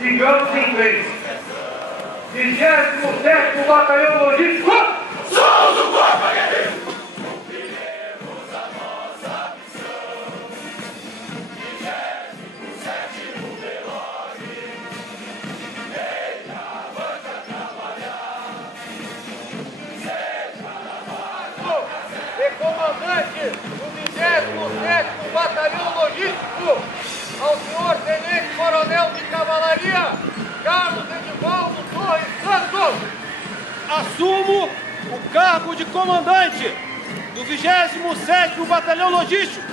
Sigamos em frente. 27º Batalhão Logístico. Somos o Corpo Guerreiro. Cumpriremos a nossa missão. 27º Veloz. Ele avante a trabalhar. Seja na marca. E comandante do 27º Batalhão Logístico, ao senhor Tenente Coronel de Cavalaria, Carlos Edivaldo Torres Santos. Assumo o cargo de comandante do 27º Batalhão Logístico.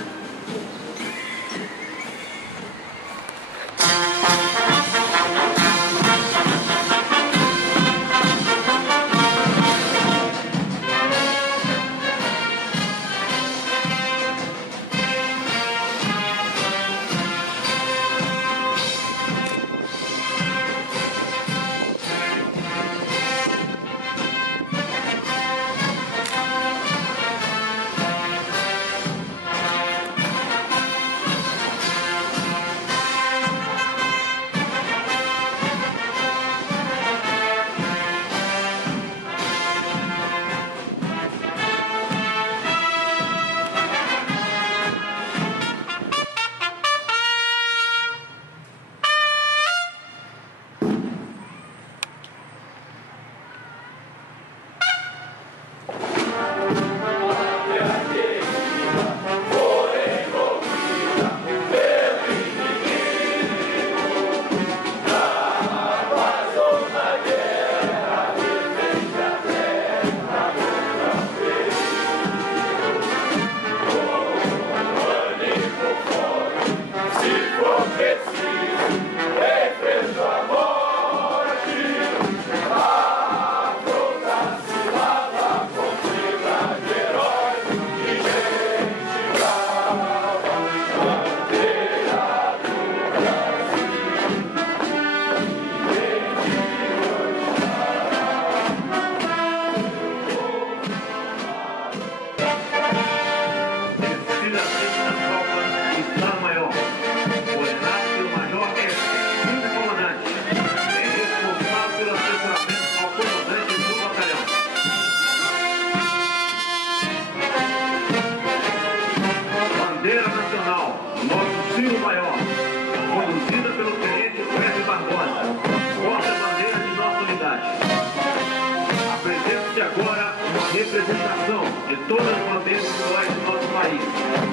Representação de todas as bandeiras globais do nosso país,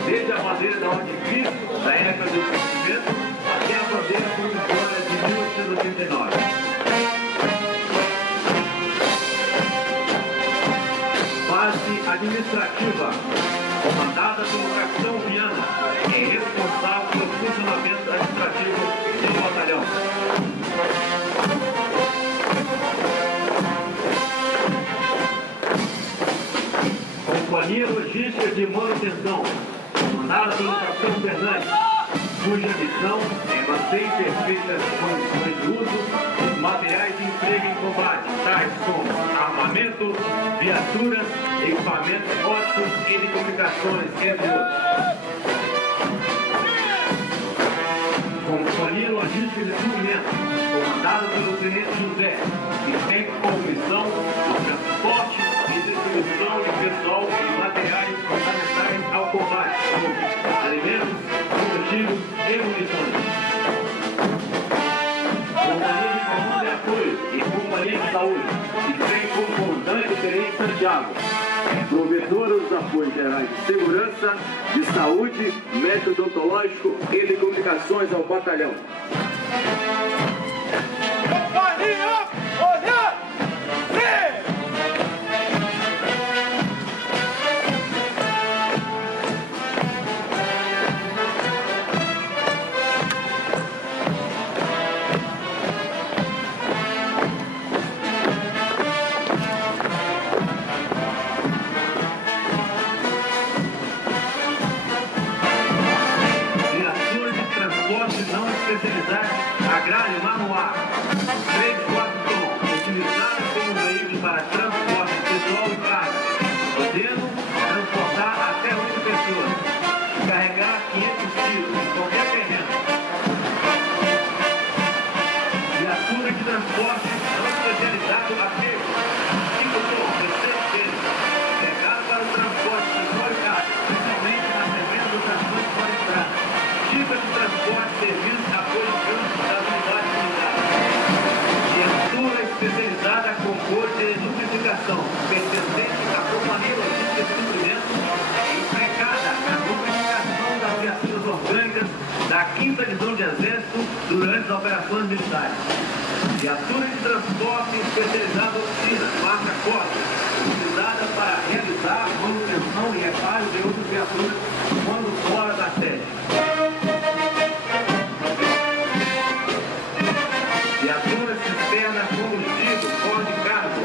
desde a bandeira da Ordem de Cristo, da época do Nascimento, até a bandeira provisória de 1889. Base administrativa, comandada pelo Capitão Viana, é responsável pelo funcionamento administrativo do batalhão. Companhia Logística de Manutenção, comandada pelo Capitão Fernandes, cuja missão é manter em perfeitas condições de uso os materiais de emprego em combate, tais como armamento, viaturas, equipamentos óticos e de comunicações, entre outros. Companhia Logística de Suprimentos, comandada pelo Tenente José, que tem como missão o transporte e distribuição de pessoal e materiais fundamentais ao combate, como alimentos, combustíveis e munições. Companhia de Comando e Apoio e Companhia de Saúde, que tem como comandante o Tenente Santiago, provedora dos apoios gerais de segurança, de saúde, médico odontológico e de comunicações ao batalhão. Companhia, olhar, ver! Viaturas de transporte especialidade agrário manual, 3/4 tom, utilizada como veículo para transporte pessoal e carga, podendo transportar até 8 pessoas, carregar 500 quilos em qualquer terreno. Viatura de transporte não especializado a pego, 5 tom, 16 quilos, carregado para o transporte pessoal e carga, principalmente nas revendas das ações fora de estrada. Tipo de transporte servindo apoio ao trânsito das unidades militares. Viatura especializada com cor de lubrificação, pertencente à Companhia Logística de Suprimento, empregada na lubrificação das viaturas orgânicas da 5ª Divisão de Exército durante as operações militares. Viatura de transporte especializada oficina, marca Costa, utilizada para realizar manutenção e reparo de outras viaturas quando fora da sede. Viatura cisterna combustível Ford Cargo,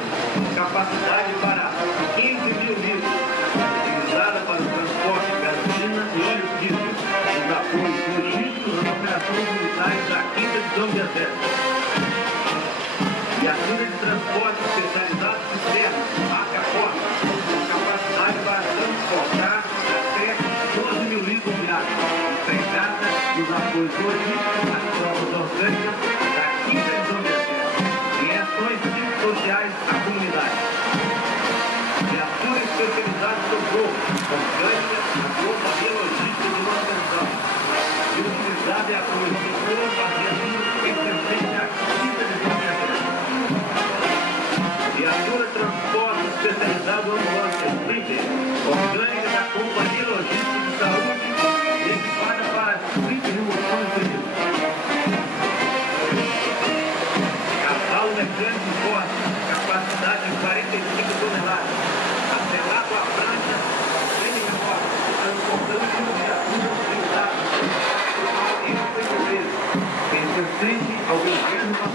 capacidade para 15.000 litros, utilizada para o transporte de gasolina e óleo diesel, os apoios logísticos nas operações militares da 5ª Divisão de Exército. Viatura de transporte especializado cisterna, marca Ford, com capacidade para transportar até 12.000 litros de água, empregada nos apoios logísticos nas tropas orgânicas da 5ª Divisão de Exército, em ações sociais à comunidade. Viatura especializada em socorro, orgânica na Companhia Logística de Manutenção, e utilizada em apoio de todas as viaturas pertencentes à 5ª Divisão de Exército. Viatura de transporte especializado em ambulância Sprinter, orgânica da Companhia Logística de Saúde e equipada para Sprinter remoção de feridos. Cavalo mecânico forte, capacidade de 45 toneladas, atrelado à prancha, semi-remota, transportando viaturas blindadas, pertencente ao governo do